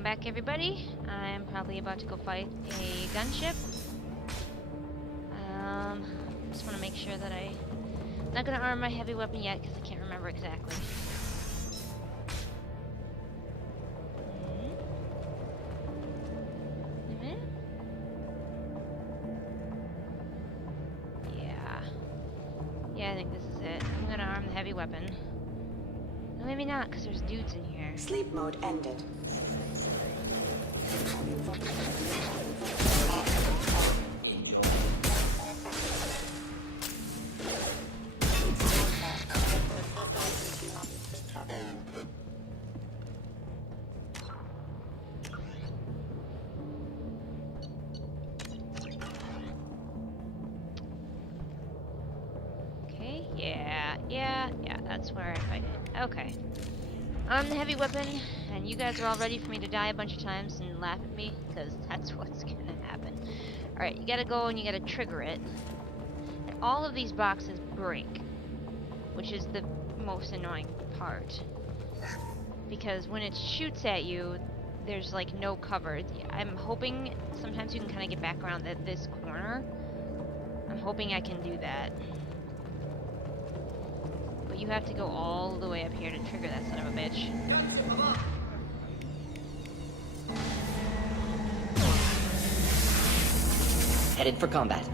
Welcome back, everybody. I'm probably about to go fight a gunship. Just want to make sure that I'm not going to arm my heavy weapon yet because I can't remember exactly. Yeah, I think this is it. I'm going to arm the heavy weapon. No, maybe not, because there's dudes in here. Sleep mode ended. Okay, yeah, that's where I fight it. Okay. I'm the heavy weapon, and you guys are all ready for me to die a bunch of times and laugh at me, because that's what's gonna happen. Alright, you gotta go and you gotta trigger it. And all of these boxes break, which is the most annoying part. Because when it shoots at you, there's like no cover. I'm hoping sometimes you can kind of get back around this corner. I'm hoping I can do that. But you have to go all the way up here to trigger that son of a bitch. Headed for combat.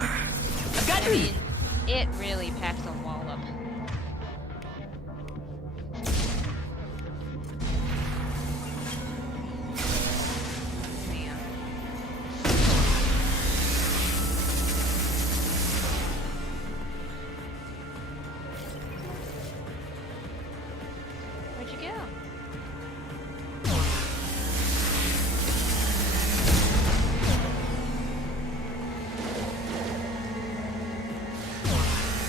I've got I mean, it really packs a wall up.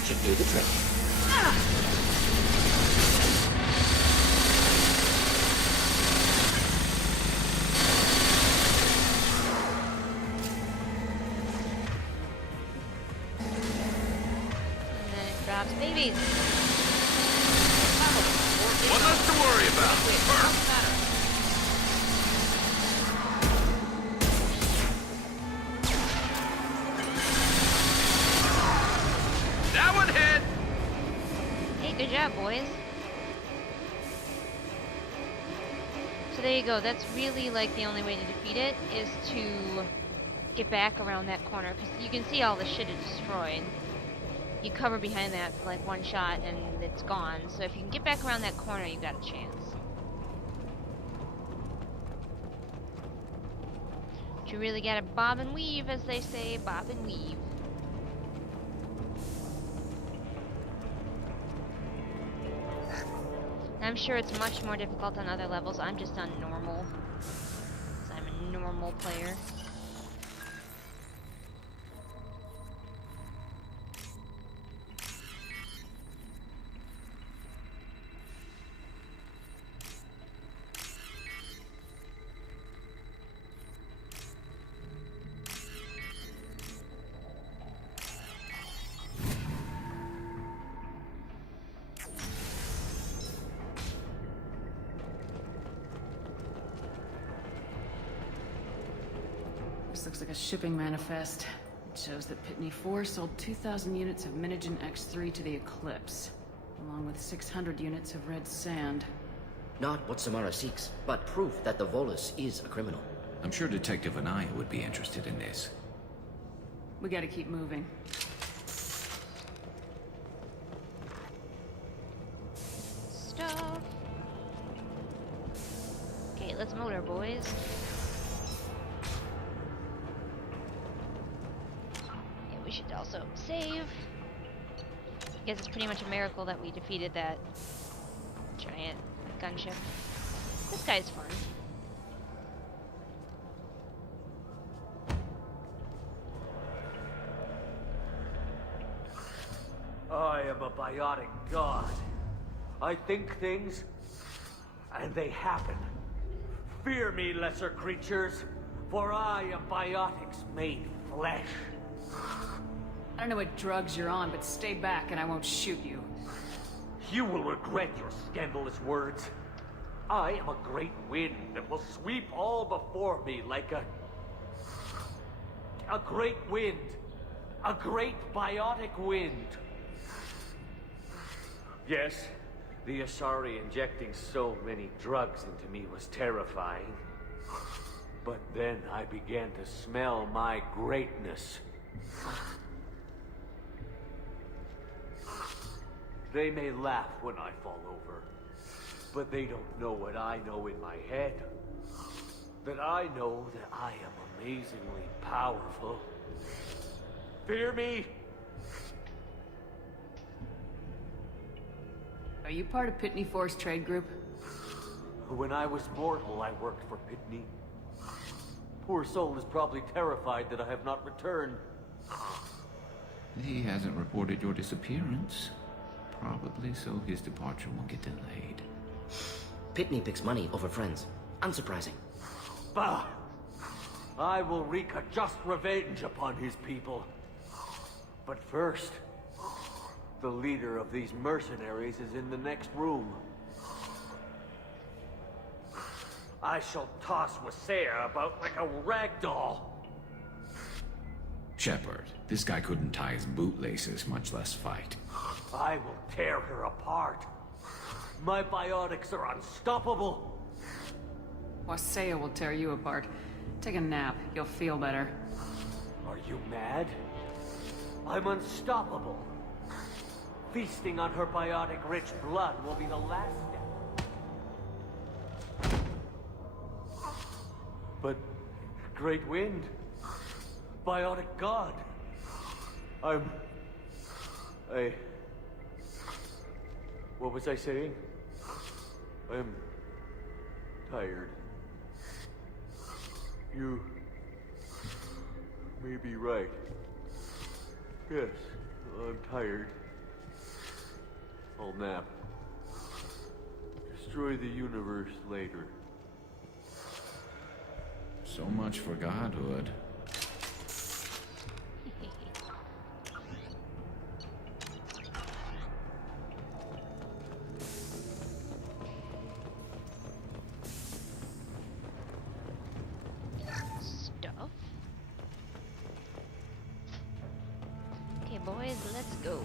Should do the trick. And then it drops babies. What else to worry about? That one hit! Hey, good job, boys. So there you go. That's really like the only way to defeat it is to get back around that corner, because you can see all the shit it destroyed. You cover behind that for like one shot and it's gone. So if you can get back around that corner, you got a chance. But you really gotta bob and weave, as they say, bob and weave. I'm sure it's much more difficult on other levels. I'm just on normal, 'cause I'm a normal player. This looks like a shipping manifest. It shows that Pitney 4 sold 2,000 units of Minigen X3 to the Eclipse, along with 600 units of red sand. Not what Samara seeks, but proof that the Volus is a criminal. I'm sure Detective Anaya would be interested in this. We gotta keep moving. Stuff. Okay, let's motor, boys. Yeah, we should also save. I guess it's pretty much a miracle that we defeated that giant gunship. This guy's fun. I am a biotic god. I think things, and they happen. Fear me, lesser creatures, for I am biotics made flesh. I don't know what drugs you're on, but stay back and I won't shoot you. You will regret your scandalous words. I am a great wind that will sweep all before me like a great wind. A great biotic wind. Yes, the Asari injecting so many drugs into me was terrifying. But then I began to smell my greatness. They may laugh when I fall over, but they don't know what I know in my head. That I know that I am amazingly powerful. Fear me? Are you part of Pitney Force Trade Group? When I was mortal, I worked for Pitney. Poor soul is probably terrified that I have not returned. He hasn't reported your disappearance. Probably so his departure won't get delayed. Pitney picks money over friends. Unsurprising. Bah! I will wreak a just revenge upon his people. But first, the leader of these mercenaries is in the next room. I shall toss Wasea about like a rag doll. Shepard, this guy couldn't tie his bootlaces, much less fight. I will tear her apart. My biotics are unstoppable. Wasea will tear you apart. Take a nap. You'll feel better. Are you mad? I'm unstoppable. Feasting on her biotic-rich blood will be the last step. But... Great Wind... Biotic God... What was I saying? I'm... tired. You... may be right. Yes, I'm tired. I'll nap. Destroy the universe later. So much for godhood. Stuff. Okay, boys, let's go.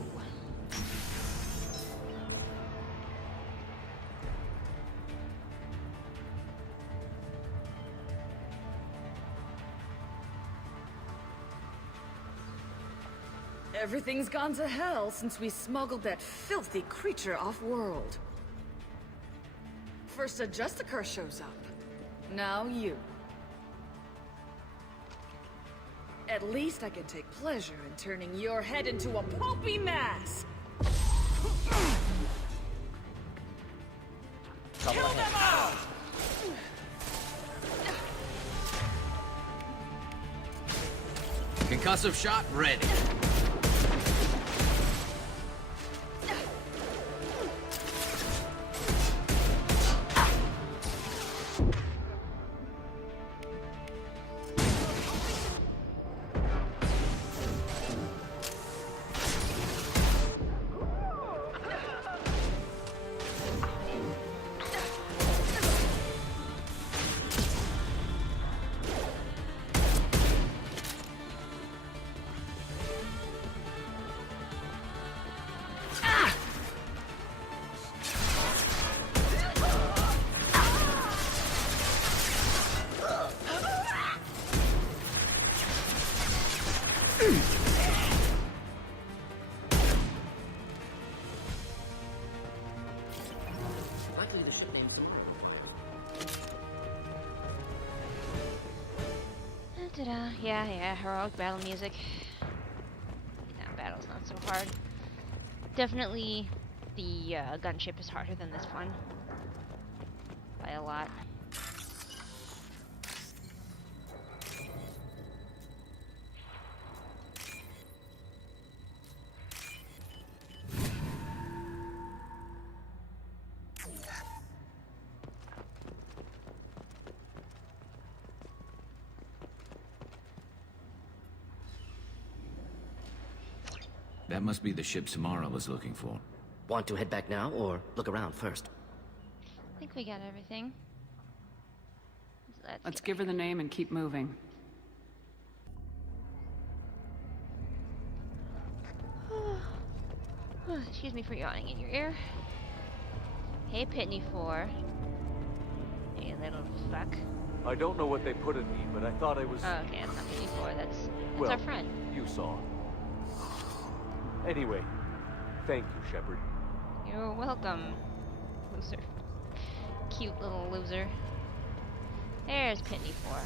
Everything's gone to hell since we smuggled that filthy creature off-world. First a Justicar shows up. Now you. At least I can take pleasure in turning your head into a pulpy mass! Kill them all! Concussive shot ready. Likely the ship name's Ta-da. Yeah, heroic battle music. Nah, battle's not so hard. Definitely the gunship is harder than this one. By a lot. That must be the ship Samara was looking for. Want to head back now, or look around first? think we got everything. Let's get give her back the name and keep moving. here. Excuse me for yawning in your ear. Hey, Pitney 4. Hey, little fuck. I don't know what they put in me, but I thought I was... Oh, okay, that's not Pitney 4. That's well, our friend. You saw. Anyway, thank you, Shepard. You're welcome, loser. Cute little loser. There's Pitney 4.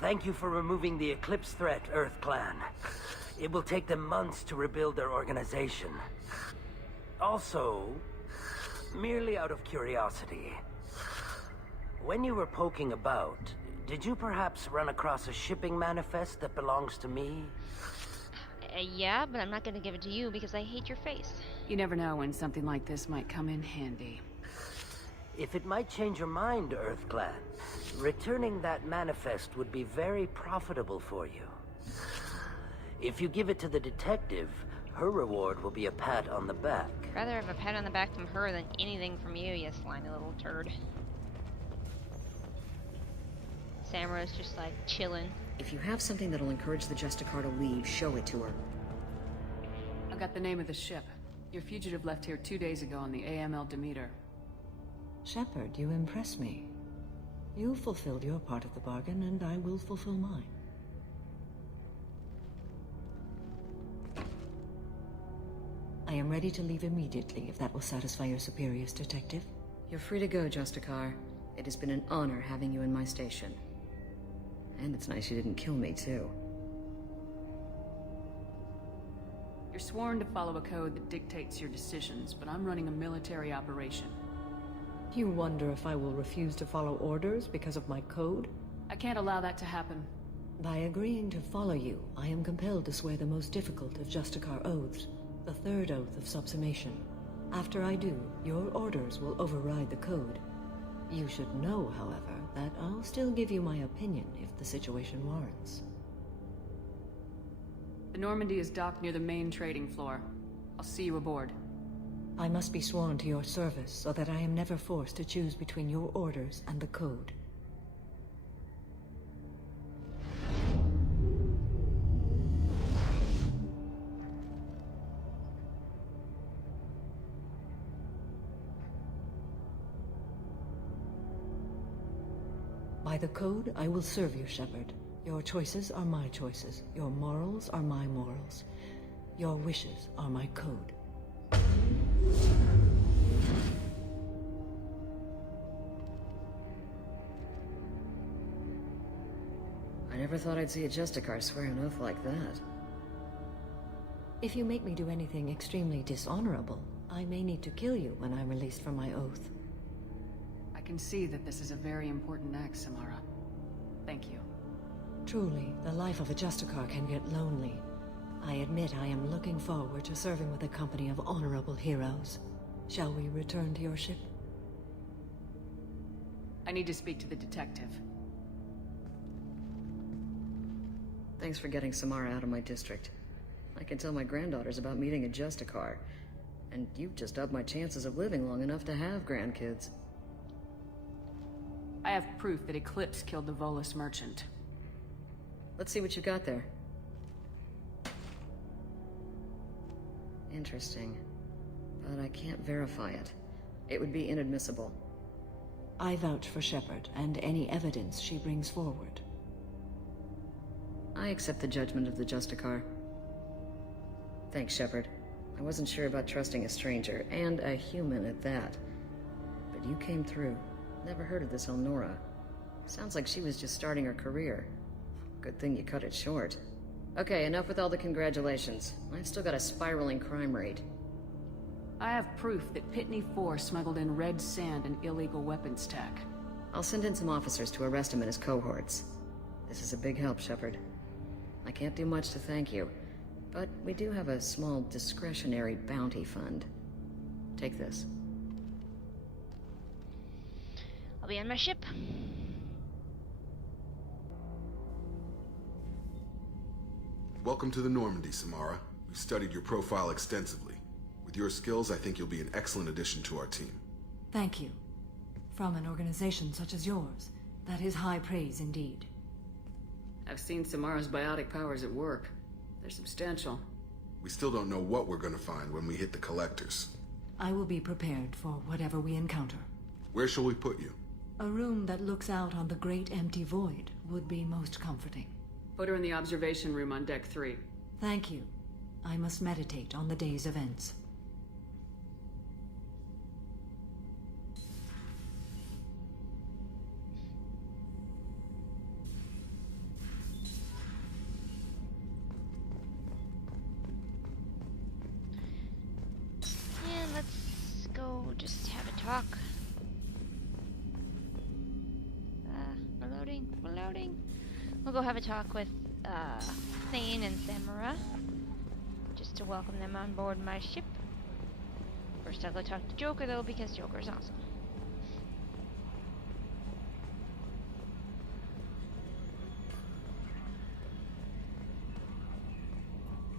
Thank you for removing the Eclipse threat, Earth Clan. It will take them months to rebuild their organization. Also, merely out of curiosity, when you were poking about, did you perhaps run across a shipping manifest that belongs to me? Yeah, but I'm not gonna give it to you because I hate your face. You never know when something like this might come in handy. If it might change your mind, Earth Clan, returning that manifest would be very profitable for you. If you give it to the detective, her reward will be a pat on the back. Rather have a pat on the back from her than anything from you, you slimy little turd. Samura's just like chilling. If you have something that'll encourage the Justicar to leave, show it to her. I got the name of the ship. Your fugitive left here 2 days ago on the AML Demeter. Shepard, you impress me. You fulfilled your part of the bargain, and I will fulfill mine. I am ready to leave immediately, if that will satisfy your superiors, Detective. You're free to go, Justicar. It has been an honor having you in my station. And it's nice you didn't kill me, too. You're sworn to follow a code that dictates your decisions, but I'm running a military operation. You wonder if I will refuse to follow orders because of my code? I can't allow that to happen. By agreeing to follow you, I am compelled to swear the most difficult of Justicar oaths, the third oath of subsumation. After I do, your orders will override the code. You should know, however, that I'll still give you my opinion if the situation warrants. The Normandy is docked near the main trading floor. I'll see you aboard. I must be sworn to your service so that I am never forced to choose between your orders and the code. By the code, I will serve you, Shepard. Your choices are my choices. Your morals are my morals. Your wishes are my code. I never thought I'd see a Justicar swear an oath like that. If you make me do anything extremely dishonorable, I may need to kill you when I'm released from my oath. I can see that this is a very important act, Samara. Thank you. Truly, the life of a Justicar can get lonely. I admit I am looking forward to serving with a company of honorable heroes. Shall we return to your ship? I need to speak to the detective. Thanks for getting Samara out of my district. I can tell my granddaughters about meeting a Justicar. And you've just upped my chances of living long enough to have grandkids. I have proof that Eclipse killed the Volus merchant. Let's see what you got there. Interesting. But I can't verify it. It would be inadmissible. I vouch for Shepard and any evidence she brings forward. I accept the judgment of the Justicar. Thanks, Shepard. I wasn't sure about trusting a stranger, and a human at that. But you came through. Never heard of this Elnora. Sounds like she was just starting her career. Good thing you cut it short. Okay, enough with all the congratulations. I've still got a spiraling crime rate. I have proof that Pitney 4 smuggled in red sand and illegal weapons tech. I'll send in some officers to arrest him and his cohorts. This is a big help, Shepard. I can't do much to thank you, but we do have a small discretionary bounty fund. Take this. I'll be on my ship. Welcome to the Normandy, Samara. We've studied your profile extensively. With your skills, I think you'll be an excellent addition to our team. Thank you. from an organization such as yours. That is high praise indeed. I've seen Samara's biotic powers at work. They're substantial. We still don't know what we're gonna find when we hit the collectors. I will be prepared for whatever we encounter. Where shall we put you? A room that looks out on the great empty void would be most comforting. Put her in the observation room on deck 3. Thank you. I must meditate on the day's events. And let's go just have a talk. We're loading. We'll go have a talk with Thane and Samara, just to welcome them on board my ship. First I'll go talk to Joker though, because Joker's awesome.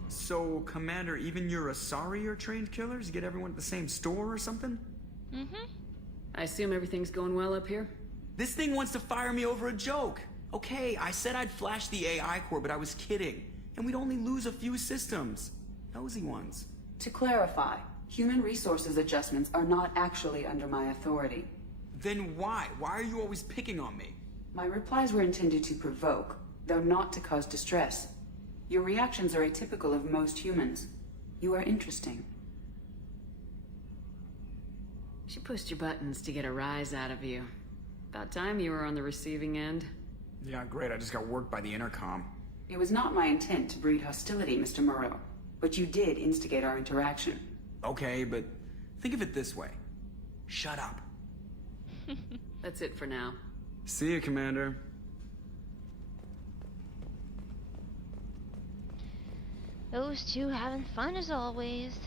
So, Commander, even your Asari are trained killers? Get everyone at the same store or something? Mm-hmm. I assume everything's going well up here? This thing wants to fire me over a joke. Okay, I said I'd flash the AI core, but I was kidding. And we'd only lose a few systems. Nosy ones. To clarify, human resources adjustments are not actually under my authority. Then why? Why are you always picking on me? My replies were intended to provoke, though not to cause distress. Your reactions are atypical of most humans. You are interesting. She pushed your buttons to get a rise out of you. About time you were on the receiving end. Yeah, great. I just got worked by the intercom. It was not my intent to breed hostility, Mr. Moreau, but you did instigate our interaction. Okay, but think of it this way. Shut up. That's it for now. See you, Commander. Those two having fun as always.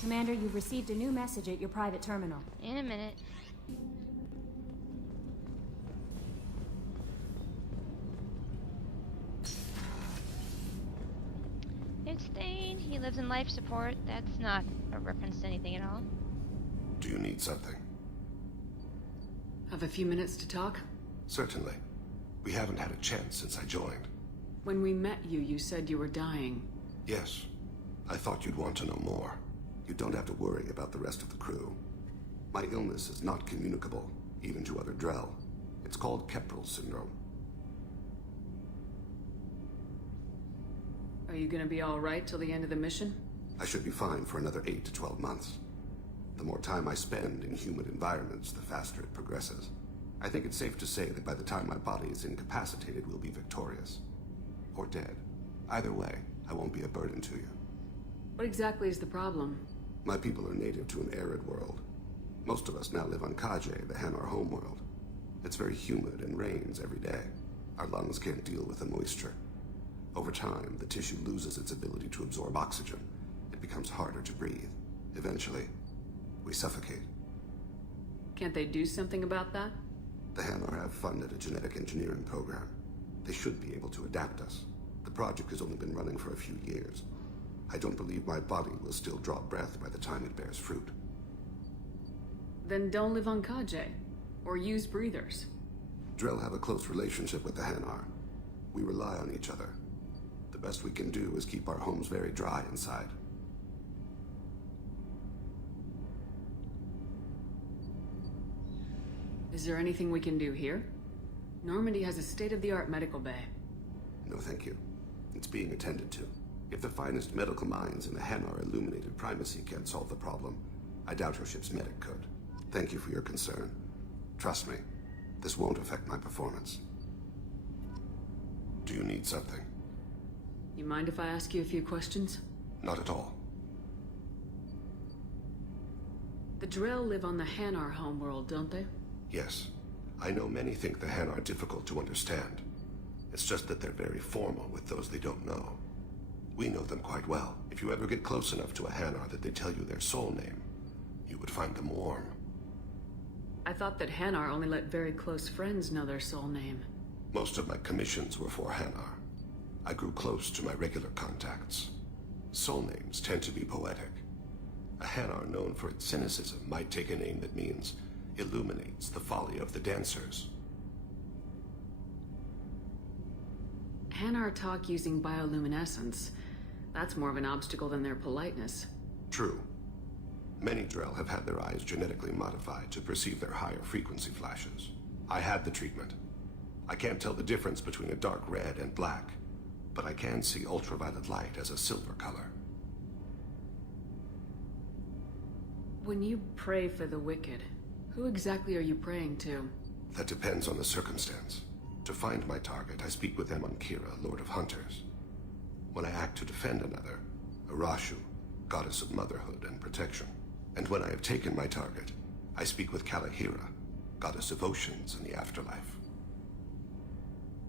Commander, you've received a new message at your private terminal. In a minute. It's Thane. He lives in life support. That's not a reference to anything at all. Do you need something? Have a few minutes to talk? Certainly. We haven't had a chance since I joined. When we met you, you said you were dying. Yes. I thought you'd want to know more. You don't have to worry about the rest of the crew. My illness is not communicable, even to other Drell. It's called Keppel syndrome. Are you gonna be alright till the end of the mission? I should be fine for another 8 to 12 months. The more time I spend in humid environments, the faster it progresses. I think it's safe to say that by the time my body is incapacitated, we'll be victorious. Or dead. Either way, I won't be a burden to you. What exactly is the problem? My people are native to an arid world. Most of us now live on Kaje, the Hanar homeworld. It's very humid and rains every day. Our lungs can't deal with the moisture. Over time, the tissue loses its ability to absorb oxygen. It becomes harder to breathe. Eventually, we suffocate. Can't they do something about that? The Hanar have funded a genetic engineering program. They should be able to adapt us. The project has only been running for a few years. I don't believe my body will still draw breath by the time it bears fruit. Then don't live on Kaje. Or use breathers. Drell have a close relationship with the Hanar. We rely on each other. The best we can do is keep our homes very dry inside. Is there anything we can do here? Normandy has a state-of-the-art medical bay. No, thank you. It's being attended to. If the finest medical minds in the Hanar illuminated primacy can't solve the problem, I doubt your ship's medic could. Thank you for your concern. Trust me, this won't affect my performance. Do you need something? You mind if I ask you a few questions? Not at all. The Drell live on the Hanar homeworld, don't they? Yes. I know many think the Hanar are difficult to understand. It's just that they're very formal with those they don't know. We know them quite well. If you ever get close enough to a Hanar that they tell you their soul name, you would find them warm. I thought that Hanar only let very close friends know their soul name. Most of my commissions were for Hanar. I grew close to my regular contacts. Soul names tend to be poetic. A Hanar known for its cynicism might take a name that means illuminates the folly of the dancers. Hanar talk using bioluminescence. That's more of an obstacle than their politeness. True. Many Drell have had their eyes genetically modified to perceive their higher frequency flashes. I had the treatment. I can't tell the difference between a dark red and black, but I can see ultraviolet light as a silver color. When you pray for the wicked, who exactly are you praying to? That depends on the circumstance. To find my target, I speak with them on Kira, Lord of Hunters. When I act to defend another, Arashu, goddess of motherhood and protection. And when I have taken my target, I speak with Kalahira, goddess of oceans and the afterlife.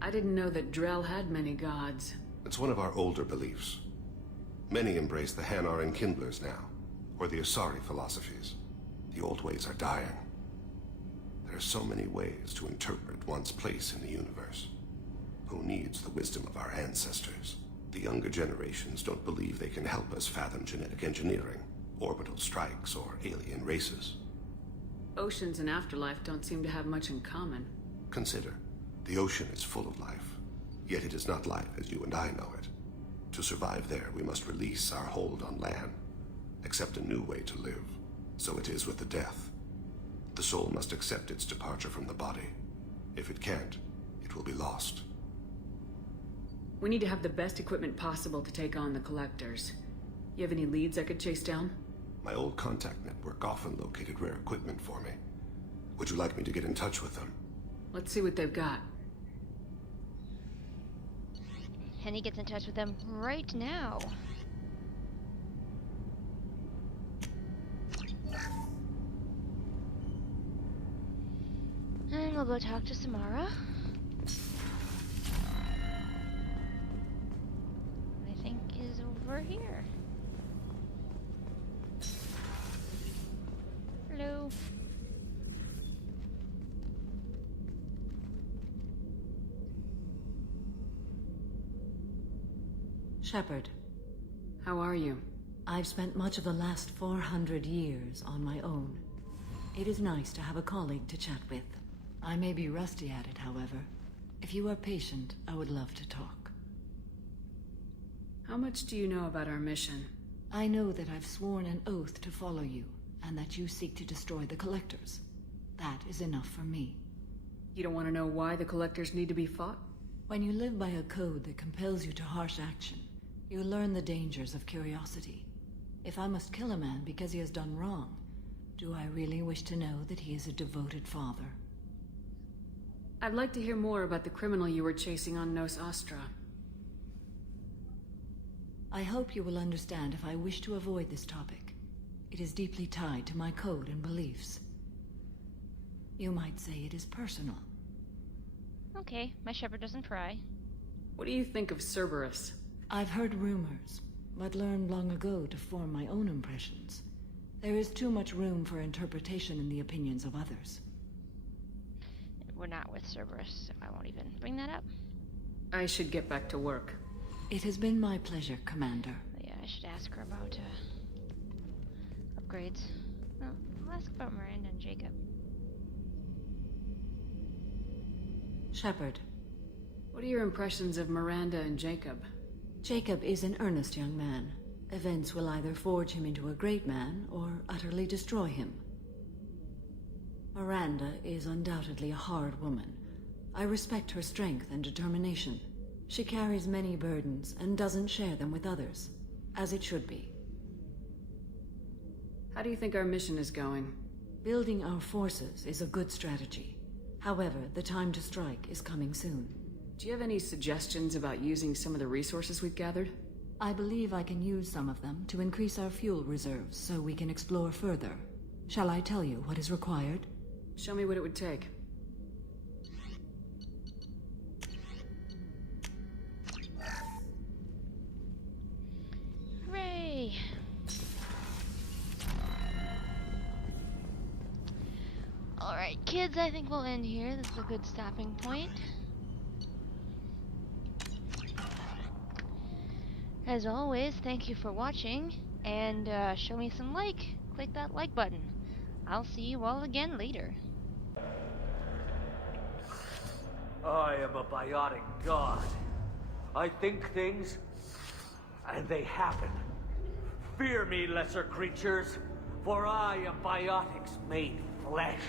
I didn't know that Drell had many gods. It's one of our older beliefs. Many embrace the Hanar and Kindlers now, or the Asari philosophies. The old ways are dying. There are so many ways to interpret one's place in the universe. Who needs the wisdom of our ancestors? The younger generations don't believe they can help us fathom genetic engineering, orbital strikes, or alien races. Oceans and afterlife don't seem to have much in common. Consider, the ocean is full of life, yet it is not life as you and I know it. To survive there, we must release our hold on land, accept a new way to live. So it is with the death. The soul must accept its departure from the body. If it can't, it will be lost. We need to have the best equipment possible to take on the Collectors. You have any leads I could chase down? My old contact network often located rare equipment for me. Would you like me to get in touch with them? Let's see what they've got. Henny gets in touch with them right now. And we'll go talk to Samara. I think is over here. Hello. Shepard. How are you? I've spent much of the last 400 years on my own. It is nice to have a colleague to chat with. I may be rusty at it, however. If you are patient, I would love to talk. How much do you know about our mission? I know that I've sworn an oath to follow you, and that you seek to destroy the Collectors. That is enough for me. You don't want to know why the Collectors need to be fought? When you live by a code that compels you to harsh action, you learn the dangers of curiosity. If I must kill a man because he has done wrong, do I really wish to know that he is a devoted father? I'd like to hear more about the criminal you were chasing on Nos Astra. I hope you will understand if I wish to avoid this topic. It is deeply tied to my code and beliefs. You might say it is personal. Okay, my Shepard doesn't pry. What do you think of Cerberus? I've heard rumors, but learned long ago to form my own impressions. There is too much room for interpretation in the opinions of others. We're not with Cerberus, so I won't even bring that up. I should get back to work. It has been my pleasure, Commander. Yeah, I should ask her about upgrades. No, I'll ask about Miranda and Jacob. Shepard. What are your impressions of Miranda and Jacob? Jacob is an earnest young man. Events will either forge him into a great man, or utterly destroy him. Miranda is undoubtedly a hard woman. I respect her strength and determination. She carries many burdens and doesn't share them with others, as it should be. How do you think our mission is going? Building our forces is a good strategy. However, the time to strike is coming soon. Do you have any suggestions about using some of the resources we've gathered? I believe I can use some of them to increase our fuel reserves so we can explore further. Shall I tell you what is required? Show me what it would take. Hooray! Alright, kids, I think we'll end here. This is a good stopping point. As always, thank you for watching, and show me some like. Click that like button. I'll see you all again later. I am a biotic god. I think things, and they happen. Fear me, lesser creatures, for I am biotics made flesh.